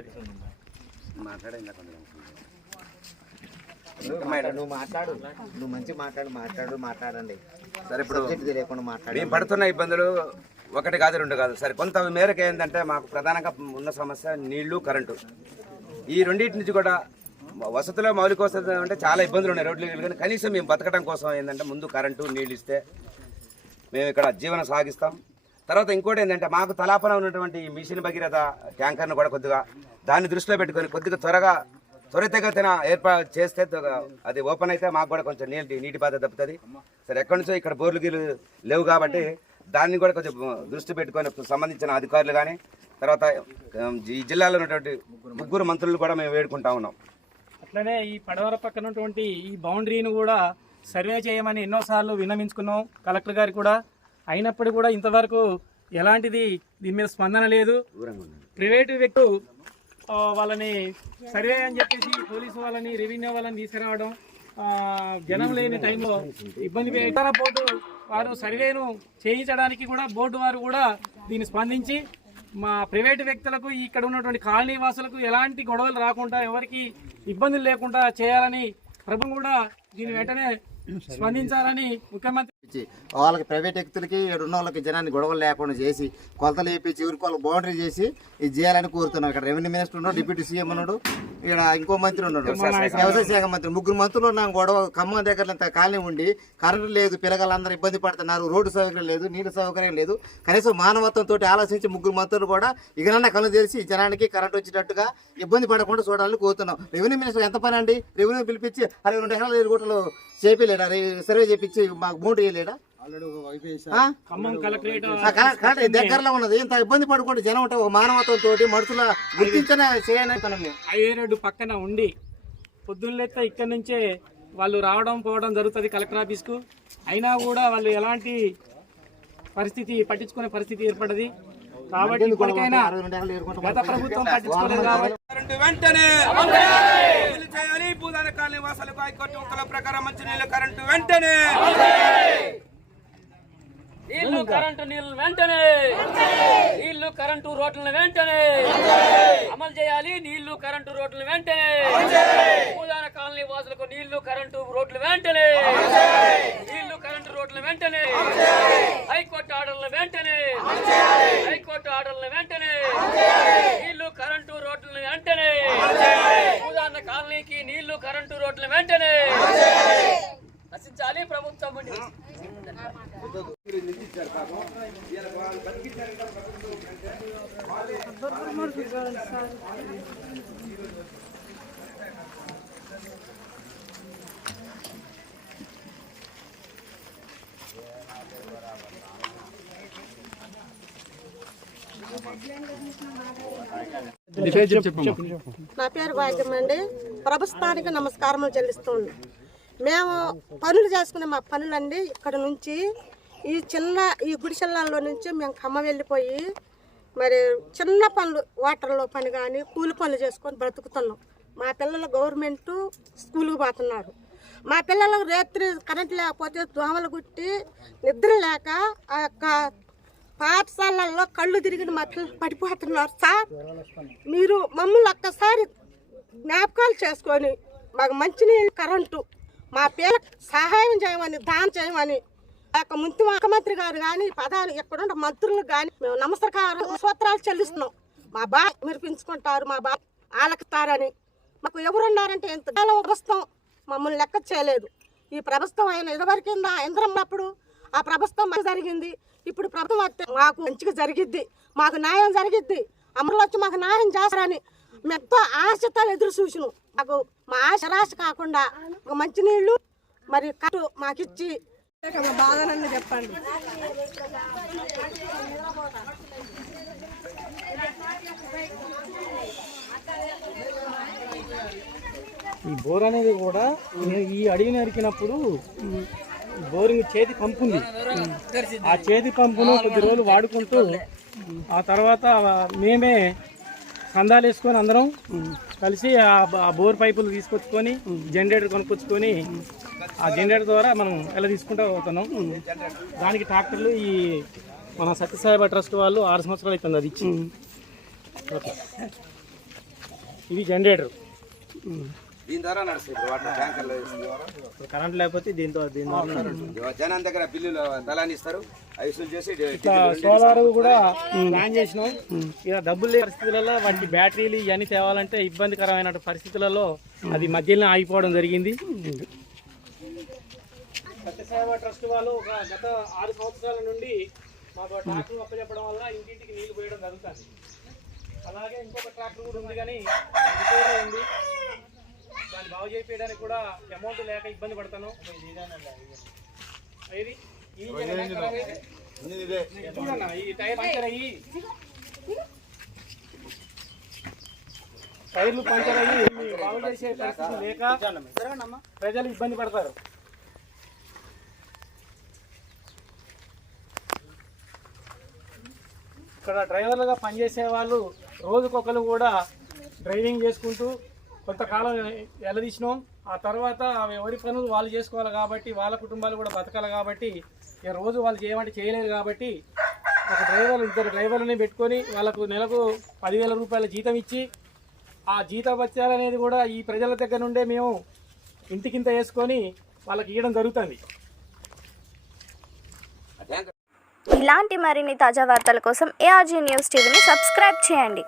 అది నువ్వు మాట్లాడు, నువ్వు మంచి మాట్లాడండి. సరే, ఇప్పుడు లేకుండా మాట్లాడు. మేము పడుతున్న ఇబ్బందులు ఒకటి కాదు, రెండు కాదు. సరే, కొంత మేరకు ఏంటంటే మాకు ప్రధానంగా ఉన్న సమస్య నీళ్లు, కరెంటు. ఈ రెండింటి నుంచి కూడా వసతుల మౌలిక వసతులు అంటే చాలా ఇబ్బందులు ఉన్నాయి రోడ్లు. కానీ కనీసం మేము బతకడం కోసం ఏంటంటే ముందు కరెంటు, నీళ్ళు ఇస్తే మేము ఇక్కడ జీవనం సాగిస్తాం. తర్వాత ఇంకోటి ఏంటంటే మాకు తలాపన ఉన్నటువంటి ఈ మిషన్ భగీరథ ట్యాంకర్ను కూడా కొద్దిగా దాన్ని దృష్టిలో పెట్టుకొని కొద్దిగా త్వరితగతిన ఏర్పాటు చేస్తే అది ఓపెన్ అయితే మాకు కూడా కొంచెం నీటి బాధ తప్పుతుంది. సరే, ఎక్కడి నుంచో ఇక్కడ బోర్లు గీలు లేవు కాబట్టి దాన్ని కూడా కొంచెం దృష్టి పెట్టుకొని సంబంధించిన అధికారులు కానీ తర్వాత ఈ జిల్లాలో ఉన్నటువంటి 3 మంత్రులు కూడా మేము వేడుకుంటా ఉన్నాం. అట్లనే ఈ పడవర పక్కన ఉన్నటువంటి ఈ బౌండరీని కూడా సర్వే చేయమని ఎన్నోసార్లు విన్నవించుకున్నాం కలెక్టర్ గారికి కూడా. అయినప్పటికీ కూడా ఇంతవరకు ఎలాంటిది దీని మీద స్పందన లేదు. ప్రైవేటు వ్యక్తులు వాళ్ళని సర్వే అని చెప్పేసి పోలీసు వాళ్ళని, రెవెన్యూ వాళ్ళని తీసుకురావడం, జనం లేని టైంలో ఇబ్బంది పెట్టారా. బోర్డు వారు సర్వేను చేయించడానికి కూడా బోర్డు వారు కూడా దీన్ని స్పందించి మా ప్రైవేటు వ్యక్తులకు, ఇక్కడ ఉన్నటువంటి కాలనీ వాసులకు ఎలాంటి గొడవలు రాకుండా, ఎవరికి ఇబ్బందులు లేకుండా చేయాలని ప్రభుత్వం కూడా దీని వెంటనే స్పందించాలని ముఖ్యమంత్రి వాళ్ళకి ప్రైవేట్ వ్యక్తులకి ఉన్న వాళ్ళకి జనాన్ని గొడవలు లేకుండా చేసి కొలతలు వేపించి ఊరికి బౌండరీ చేసి ఇది చేయాలని కోరుతున్నాం. ఇక్కడ రెవెన్యూ మినిస్టర్ ఉన్నాడు, డిప్యూటీ సీఎం ఉన్నాడు, ఇక్కడ ఇంకో మంత్రి ఉన్నాడు, వ్యవసాయ శాఖ మంత్రి. 3 మంత్రులు ఉన్నాం. గొడవ ఖమ్మం దగ్గర కాలనీ ఉండి కరెంటు లేదు, పిల్లగాళ్ళందరూ ఇబ్బంది పడుతున్నారు, రోడ్డు సౌకర్యం లేదు, నీళ్ళ సౌకర్యం లేదు. కనీసం మానవత్వంతో ఆలోచించి 3 మంత్రులు కూడా ఇకనన్నా కళ్ళు తెలిసి జనానికి కరెంటు వచ్చేటట్టుగా ఇబ్బంది పడకుండా చూడాలని కోరుతున్నాం. రెవెన్యూ మినిస్టర్ ఎంత పని అండి? రెవెన్యూ పిలిపించి 2 ఎకరాల 7 గుంటలు చేపిలేడా, సర్వే చేపించి మాకు బౌండరీ చేయలేడా? దగ్గరలో ఉన్నది. ఇంత ఇబ్బంది పడుకుంటే జనం ఉంటే ఒక మానవత్వంతో మనుషుల గుర్తించనే చేయాలి. హైవే పక్కన ఉండి పొద్దున్నెత్త ఇక్కడి నుంచే వాళ్ళు రావడం పోవడం జరుగుతుంది కలెక్టర్ ఆఫీస్కు. అయినా కూడా వాళ్ళు ఎలాంటి పరిస్థితి పట్టించుకునే పరిస్థితి ఏర్పడది. కాబట్టి ఇప్పటికైనా గత ప్రభుత్వం పట్టించుకోలేదు కాబట్టి వెంటనే చేయాలి. భూదాన కాలనీ వాసులకు హైకోర్టు ఉత్తర్వుల ప్రకారం మంచినీళ్ళ కరెంటు వెంటనే, నీళ్లు కరెంటు నీళ్లు వెంటనే, నీళ్లు కరెంటు రోడ్లను వెంటనే అమలు చేయాలి. నీళ్లు కరెంటు రోడ్లను వెంటనే, భూదాన కాలనీ వాసులకు నీళ్లు కరెంటు రోడ్లు వెంటనే, నీళ్లు కరెంటు రోడ్లు వెంటనే, హైకోర్టు ఆర్డర్ల వెంటనే, హైకోర్టు ఆర్డర్ల వెంటనే, నీళ్లు కరెంటు రోడ్లను వెంటనే, భూదాన కాలనీకి నీళ్లు కరెంటు రోడ్లు వెంటనే నశించాలి ప్రభుత్వం. నా పేరు భాగ్యం అండి. ప్రభుత్వానికి నమస్కారం చెల్లిస్తుంది. మేము పనులు చేసుకునే మా పనులండి ఇక్కడ నుంచి ఈ గుడిసెల్లో నుంచి మేము ఖమ్మం వెళ్ళిపోయి మరి చిన్న పనులు, వాటర్లో పని కానీ కూలి పనులు చేసుకొని బ్రతుకుతున్నాం. మా పిల్లలు గవర్నమెంట్ స్కూల్కి పోతున్నారు. మా పిల్లలకు రాత్రి కరెంట్ లేకపోతే దోమలు గుట్టి నిద్ర లేక ఆ యొక్క పాఠశాలల్లో కళ్ళు తిరిగి మా పిల్లలు పడిపోతున్నారు. సార్, మీరు మమ్మల్ని ఒక్కసారి జ్ఞాపకాలు చేసుకొని మాకు మంచినీళ్ళు, కరెంటు, మా పిల్లలకు సహాయం చేయమని, దానం చేయమని ముఖ్యమంత్రి గారు కానీ పదాలు ఎక్కడుంటే మంత్రులకు కానీ మేము నమస్కారం సూత్రాలు చెల్లిస్తున్నాం. మా బాధ మీరు పెంచుకుంటారు, మా బాధ ఆలకిస్తారని. మాకు ఎవరున్నారంటే ఎంత ప్రభుత్వం మమ్మల్ని లెక్క చేయలేదు. ఈ ప్రభుత్వం ఆయన ఇదివరకు ఇంద్రన్నప్పుడు ఆ ప్రభుత్వం మంచి జరిగింది. ఇప్పుడు ప్రభుత్వం వస్తే మాకు మంచిగా జరిగిద్ది, మాకు న్యాయం జరిగిద్ది, అమలు వచ్చి మాకు న్యాయం చేస్తారని మేము ఎంతో ఆశతో ఎదురు చూసినాం. మాకు మా ఆశ కాకుండా ఒక మంచినీళ్ళు మరి కట్టు మాకు ఇచ్చి బాధనని చెప్పండి. ఈ బోర్ అనేది కూడా ఈ అడవి నరికినప్పుడు బోరింగ్ చేతి పంపు ఉంది. ఆ చేతి పంపును కొద్ది రోజులు వాడుకుంటూ ఆ తర్వాత మేమే కందాలు వేసుకొని అందరం కలిసి ఆ బోర్ పైపులు తీసుకొచ్చుకొని జనరేటర్ కొనుక్కొచ్చుకొని ఆ జనరేటర్ ద్వారా మనం ఎలా తీసుకుంటూ పోతున్నాం. దానికి ట్రాక్టర్లు ఈ మన సత్యసాయిబా ట్రస్ట్ వాళ్ళు 6 సంవత్సరాలు అవుతుంది అది ఇచ్చి. ఇది జనరేటర్. దీని ద్వారా నడుస్తుంది ఇప్పుడు వాటర్ ట్యాంకర్లో వేస్తుంది. ఇప్పుడు కరెంట్ లేకపోతే దీని ద్వారా జనం దగ్గర బిల్లులు దళాన్ని ఇస్తారు, అవి వసూలు చేసి సోలార్ కూడా ప్లాన్ చేసినాం. ఇక డబ్బులు లేని పరిస్థితులలో వాటి బ్యాటరీలు ఇవన్నీ తేవాలంటే ఇబ్బందికరమైన పరిస్థితులలో అది మధ్యలో ఆగిపోవడం జరిగింది. సత్యసాయి ట్రస్ట్ వాళ్ళు గత 6 సంవత్సరాల నుండి మాకు ట్రాక్టర్ అప్పచెప్పడం వల్ల ఇంటింటికి నీళ్లు పోయడం జరుగుతుంది. అలాగే ఇంకొక ట్రాక్టర్ కూడా ఉంది కానీ రిపేర్ ఉంది. దాన్ని బాగు చేయడానికి కూడా అమౌంట్ లేక ఇబ్బంది పడతాను. చూడన్నా ఈ టైర్ పంచర్ అయ్యి టైర్లు పంచర్ అయ్యి బాగు చేసే పరిస్థితి లేక ప్రజలు ఇబ్బంది పడతారు. ఇక్కడ డ్రైవర్లుగా పనిచేసే వాళ్ళు రోజుకొకరు కూడా డ్రైవింగ్ చేసుకుంటూ కొంతకాలం ఎలదీసినాం. ఆ తర్వాత ఎవరి పనులు వాళ్ళు చేసుకోవాలి కాబట్టి వాళ్ళ కుటుంబాలు కూడా బతకాలి కాబట్టి ఇక రోజు వాళ్ళు చేయమంటే చేయలేరు కాబట్టి ఒక ఇద్దరు డ్రైవర్లని పెట్టుకొని వాళ్ళకు నెలకు 10,000 రూపాయల జీతం ఇచ్చి ఆ జీతభత్యాలు అనేది కూడా ఈ ప్రజల దగ్గర నుండే మేము ఇంటికింత వేసుకొని వాళ్ళకి ఇవ్వడం జరుగుతుంది. ఇలాంటి మరిన్ని తాజా వార్తల కోసం ARG న్యూస్ టీవీని సబ్స్క్రైబ్ చేయండి.